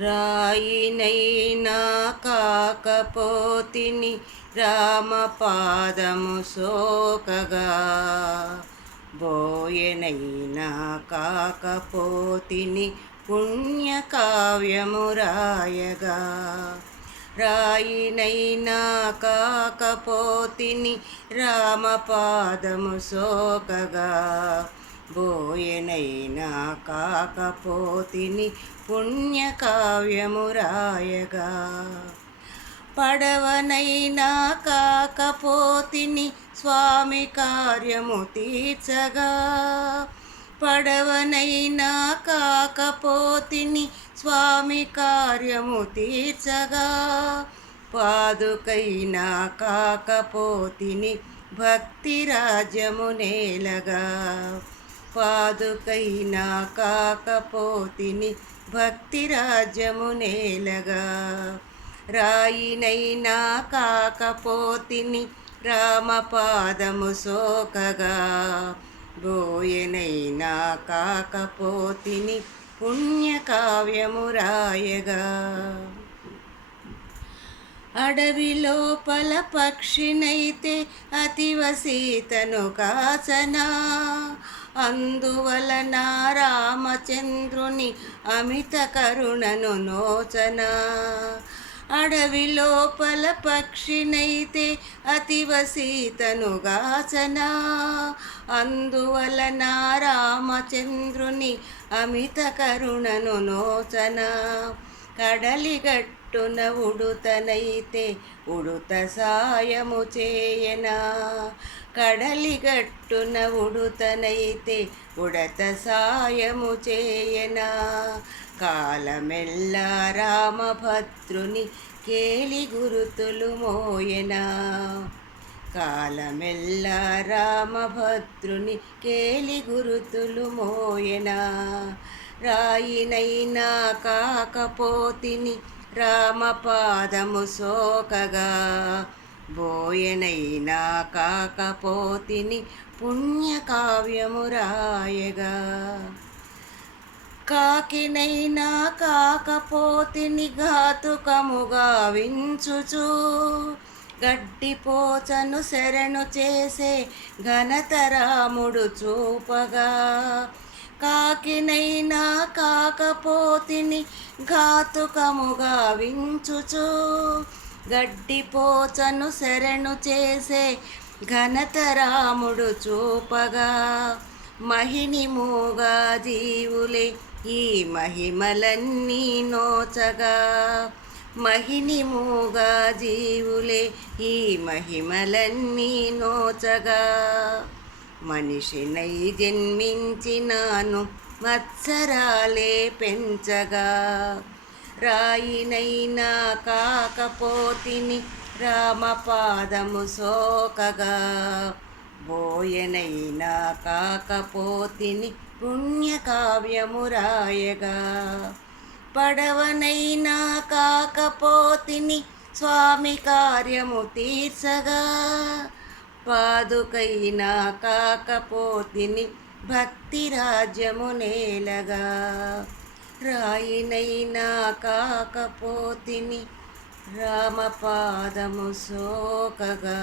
రాయినైనా కాకపోతిని రామపాదము సోకగా, బోయనైనా కాకపోతిని పుణ్యకావ్యము రాయగా. రాయినైనా కాకపోతిని రామపాదము సోకగా, బోయనైనా కాకపోతిని పుణ్యకావ్యము రాయగా. పడవనైనా కాకపోతిని స్వామి కార్యము తీర్చగా, పడవనైనా కాకపోతిని స్వామి కార్యము తీర్చగా. పాదుకైనా కాకపోతిని భక్తి రాజ్యము నేలగా, పాదుకైనా కాకపోతిని భక్తి రాజ్యము నేలగా. రాయినైనా కాకపోతిని రామపాదము సోకగా, బోయనైనా కాకపోతిని పుణ్యకావ్యము రాయగా. అడవి లోపల పక్షినైతే అతివ సీతను కాచనా, అందువలన రామచంద్రుని అమిత కరుణను నోచనా. అడవి లోపల పక్షినైతే అతివ సీతను గాచనా, అందువలన రామచంద్రుని అమిత కరుణను నోచనా. కడలిగట్టున ఉడుతనైతే ఉడుత సాయము చేయనా, కడలిగట్టున ఉడుతనైతే ఉడత సాయము చేయనా. కాలమెల్లా రామభద్రుని కేలి గురుతులు మోయనా, కాలమెల్లా రామభద్రుని కేలి గురుతులు మోయనా. రాయినైనా కాకపోతిని రామపాదము సోకగా, బోయనైనా కాకపోతిని పుణ్యకావ్యము రాయగా. కాకినైనా కాకపోతిని ఘాతుకముగా వించుచు, గడ్డిపోచను శరణు చేసే ఘనత రాముడు చూపగా. కాకినైనా కాకపోతిని ఘాతుకముగా వించుచు, గడ్డిపోచను శరణు చేసే ఘనత రాముడు చూపగా. మహిని మూగా జీవులే ఈ మహిమలన్నీ నోచగా, మహిని మూగా జీవులే ఈ మహిమలన్నీ నోచగా. మనిషినై జన్మించినాను మత్సరాలే పెంచగా, రాయినైనా కాకపోతిని రామపాదము సోకగా, బోయనైనా కాకపోతిని పుణ్యకావ్యము రాయగా. పడవనైనా కాకపోతిని స్వామి కార్యము తీర్చగా, పాదుకైనా కాకపోతిని భక్తి రాజ్యము నేలగా. రాయినైనా కాకపోతిని రామపాదము సోకగా.